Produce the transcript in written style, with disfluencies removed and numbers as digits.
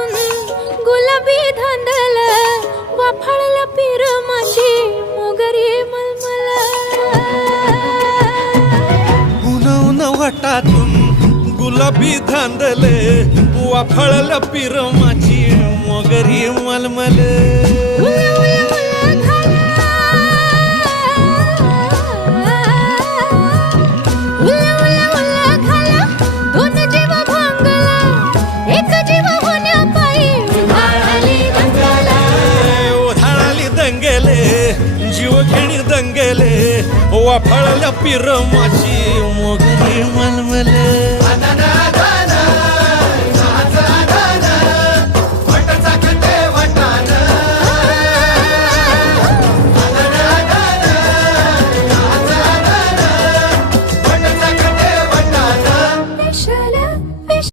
पासून गुलाबी धांदल वाफाळल्या पीर माझी मोगरी मलमल उन उन वाटातून गुलाबी धांदले वाफाळल्या पीर माझी मोगरी मलमल जीव घेणी दंगेले वाफाळल्या पीर माझी